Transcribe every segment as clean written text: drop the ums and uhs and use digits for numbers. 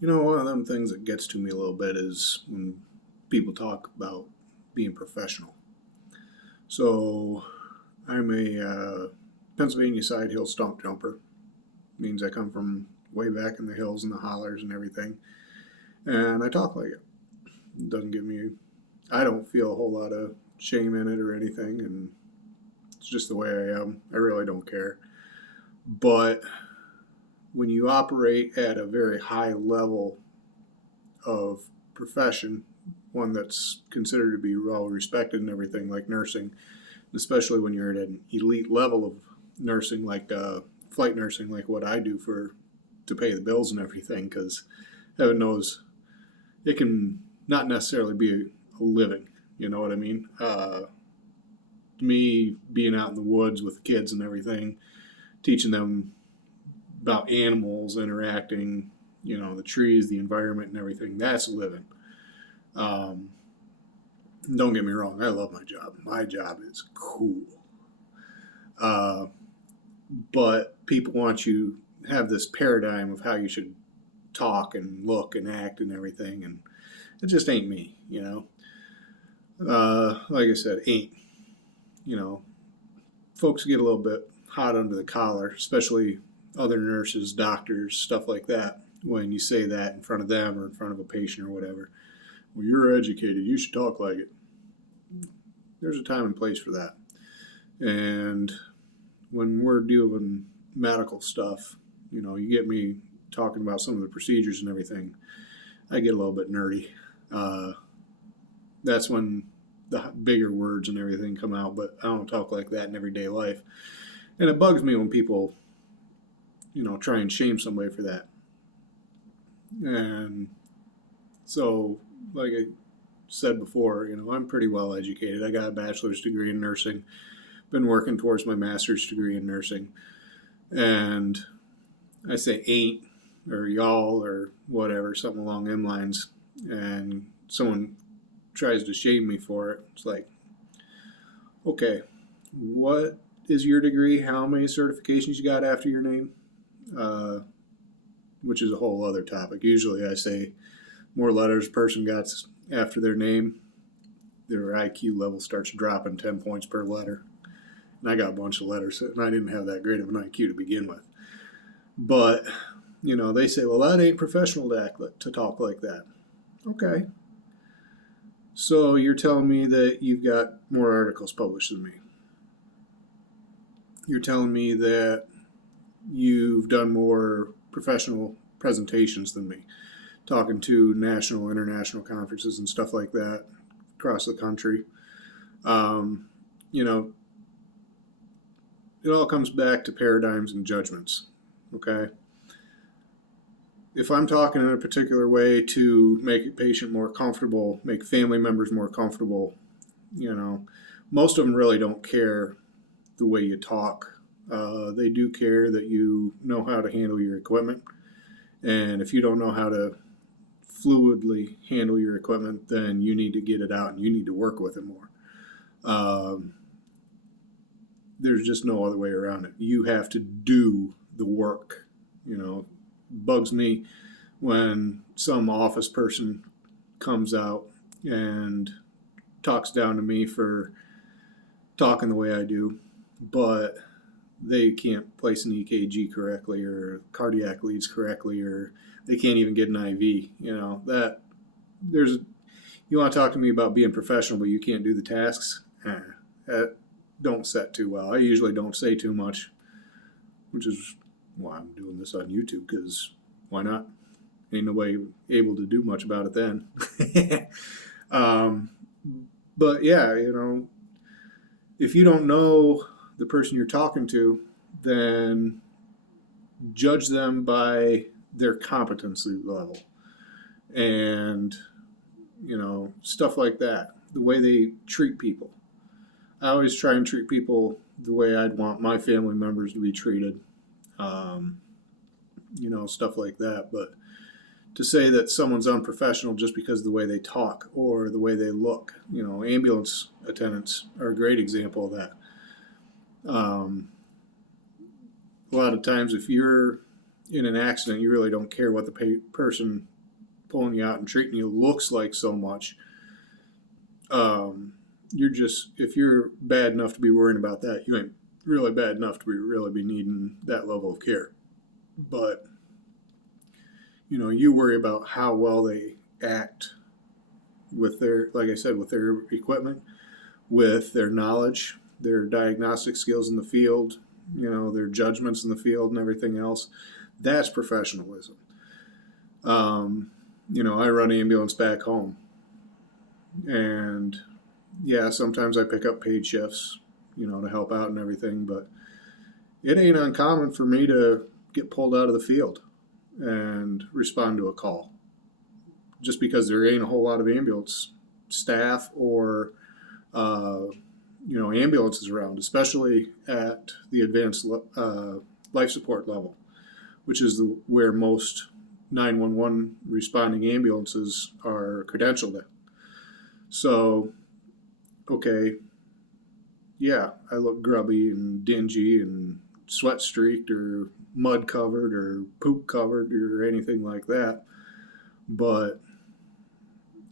One of them things that gets to me a little bit is when people talk about being professional. So I'm a Pennsylvania side hill stump jumper. Means I come from way back in the hills and the hollers and everything, and I talk like it. It doesn't give me. I don't feel a whole lot of shame in it or anything, and it's just the way I am. I really don't care. But when you operate at a very high level of profession, one that's considered to be well respected and everything, like nursing, especially when you're at an elite level of nursing, like flight nursing, like what I do for to pay the bills and everything, because heaven knows it can not necessarily be a living. You know what I mean? Me being out in the woods with the kids and everything, teaching them about animals interacting, the trees, the environment, and everything. That's living. Um, don't get me wrong, I love my job. My job is cool. Uh, but people want you to have this paradigm of how you should talk and look and act and everything, and it just ain't me. Like I said, ain't. You know, Folks get a little bit hot under the collar, especially other nurses, doctors, stuff like that, when you say that in front of them or in front of a patient or whatever. Well, you're educated. You should talk like it. There's a time and place for that. And when we're doing medical stuff, you get me talking about some of the procedures and everything, I get a little bit nerdy. Uh, that's when the bigger words and everything come out, but I don't talk like that in everyday life. And it bugs me when people, try and shame somebody for that. And so, like I said before, I'm pretty well educated. I got a bachelor's degree in nursing, been working towards my master's degree in nursing. And I say ain't or y'all or whatever, something along them lines, and someone tries to shame me for it. It's like, okay, what is your degree? How many certifications you got after your name? Uh, which is a whole other topic. Usually I say more letters a person got after their name, their IQ level starts dropping 10 points per letter. And I got a bunch of letters, and I didn't have that great of an IQ to begin with. But, they say, well, that ain't professional to talk like that. Okay. So you're telling me that you've got more articles published than me. You're telling me that you've done more professional presentations than me, talking to national, international conferences and stuff like that across the country. Um, you know, it all comes back to paradigms and judgments. Okay. If I'm talking in a particular way to make a patient more comfortable, make family members more comfortable, you know, most of them really don't care the way you talk. They do care that you know how to handle your equipment. And if you don't know how to fluidly handle your equipment, then you need to get it out and you need to work with it more. Um, there's just no other way around it. You have to do the work. Bugs me when some office person comes out and talks down to me for talking the way I do, but they can't place an EKG correctly or cardiac leads correctly, or they can't even get an IV. That there's you want to talk to me about being professional, but you can't do the tasks. That don't set too well. I usually don't say too much, which is why I'm doing this on YouTube, because why not? Ain't nobody able to do much about it then. um, but yeah, if you don't know the person you're talking to, then judge them by their competency level and, stuff like that. The way they treat people. I always try and treat people the way I'd want my family members to be treated. Um, stuff like that. But to say that someone's unprofessional just because of the way they talk or the way they look, ambulance attendants are a great example of that. Um, a lot of times, if you're in an accident, you really don't care what the person pulling you out and treating you looks like so much. You're just, if you're bad enough to be worrying about that, you ain't really bad enough to really be needing that level of care. But you worry about how well they act with their, like I said, with their equipment, with their knowledge, their diagnostic skills in the field, their judgments in the field and everything else. That's professionalism. I run ambulance back home, and yeah, sometimes I pick up paid shifts, to help out and everything, but it ain't uncommon for me to get pulled out of the field and respond to a call, just because there ain't a whole lot of ambulance staff or ambulances around, especially at the advanced life support level, which is where most 911 responding ambulances are credentialed at. So, okay, yeah, I look grubby and dingy and sweat streaked or mud covered or poop covered or anything like that, but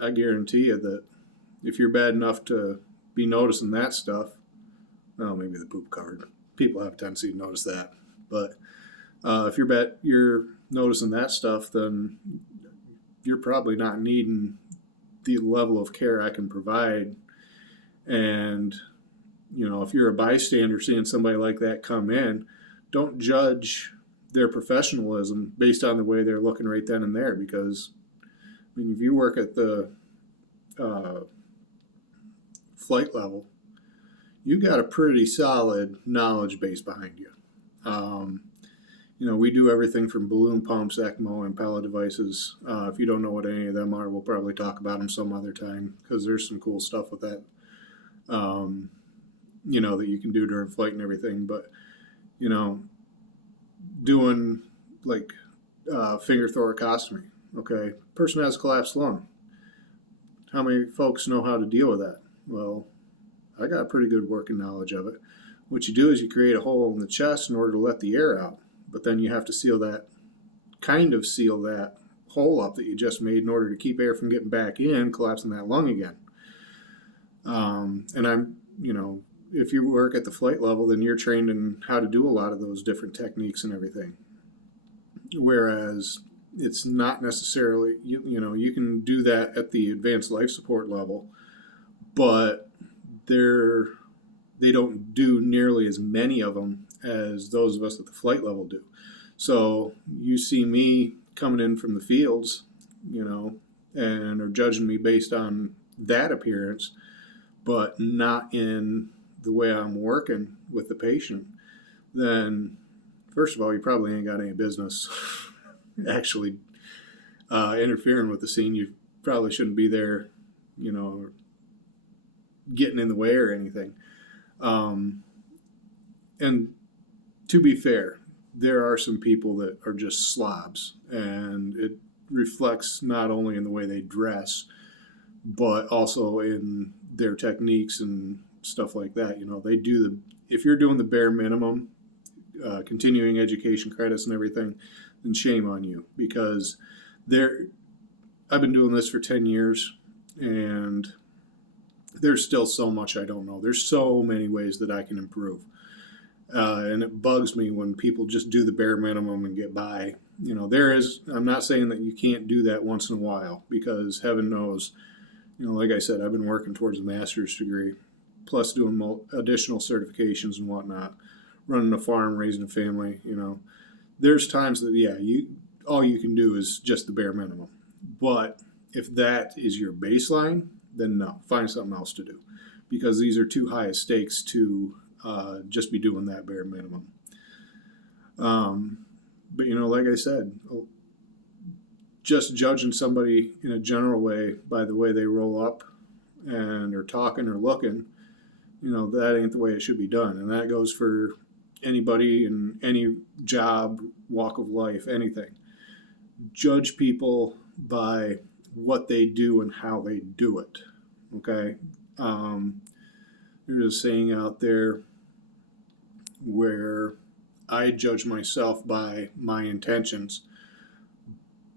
I guarantee you that if you're bad enough to be noticing that stuff, well, maybe the poop covered. People have a tendency to notice that. But if you're noticing that stuff, then you're probably not needing the level of care I can provide. And, if you're a bystander seeing somebody like that come in, don't judge their professionalism based on the way they're looking right then and there. Because, if you work at the flight level, you got a pretty solid knowledge base behind you. We do everything from balloon pumps, ECMO, Impella devices. If you don't know what any of them are, we'll probably talk about them some other time, because there's some cool stuff with that, that you can do during flight and everything. But, doing like finger thoracostomy, okay, person has a collapsed lung. How many folks know how to deal with that? Well, I got a pretty good working knowledge of it. What you do is you create a hole in the chest in order to let the air out, but then you have to seal that hole up that you just made in order to keep air from getting back in, collapsing that lung again. And if you work at the flight level, then you're trained in how to do a lot of those different techniques and everything. Whereas it's not necessarily, you can do that at the advanced life support level, but they don't do nearly as many of them as those of us at the flight level do. So you see me coming in from the fields, and are judging me based on that appearance, but not in the way I'm working with the patient, then first of all, you probably ain't got any business actually interfering with the scene. You probably shouldn't be there, getting in the way or anything. And to be fair, there are some people that are just slobs, and it reflects not only in the way they dress, but also in their techniques and stuff like that. They do if you're doing the bare minimum, continuing education credits and everything, then shame on you, because I've been doing this for 10 years, and there's still so much I don't know. There's so many ways that I can improve. And it bugs me when people just do the bare minimum and get by. I'm not saying that you can't do that once in a while, because heaven knows, like I said, I've been working towards a master's degree, plus doing additional certifications and whatnot, running a farm, raising a family. There's times that, all you can do is just the bare minimum. But if that is your baseline, then no, find something else to do, because these are too high stakes to just be doing that bare minimum. But like I said, just judging somebody in a general way by the way they roll up and are talking or looking, that ain't the way it should be done. And that goes for anybody in any job, walk of life, anything. Judge people by what they do and how they do it. Okay? There's a saying out there where I judge myself by my intentions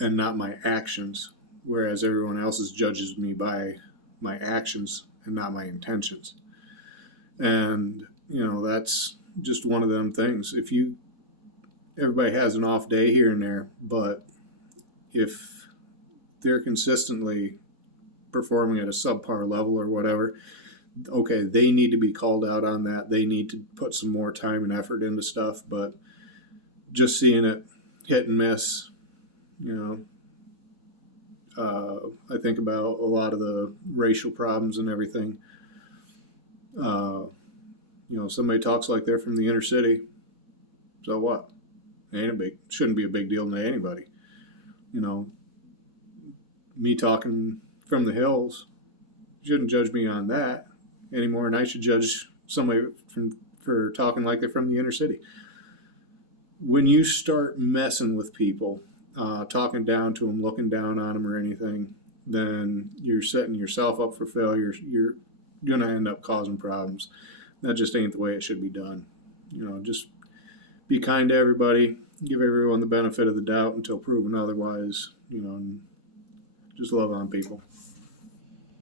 and not my actions, whereas everyone else judges me by my actions and not my intentions. And that's just one of them things. Everybody has an off day here and there, but if they're consistently performing at a subpar level or whatever, okay, they need to be called out on that. They need to put some more time and effort into stuff. But just seeing it hit and miss, I think about a lot of the racial problems and everything. Somebody talks like they're from the inner city, so what? Shouldn't be a big deal to anybody. Me talking from the hills, shouldn't judge me on that any more than I should judge somebody for talking like they're from the inner city. When you start messing with people, talking down to them, looking down on them or anything, then you're setting yourself up for failure. You're going to end up causing problems. That just ain't the way it should be done. Just be kind to everybody, give everyone the benefit of the doubt until proven otherwise, and just love on people.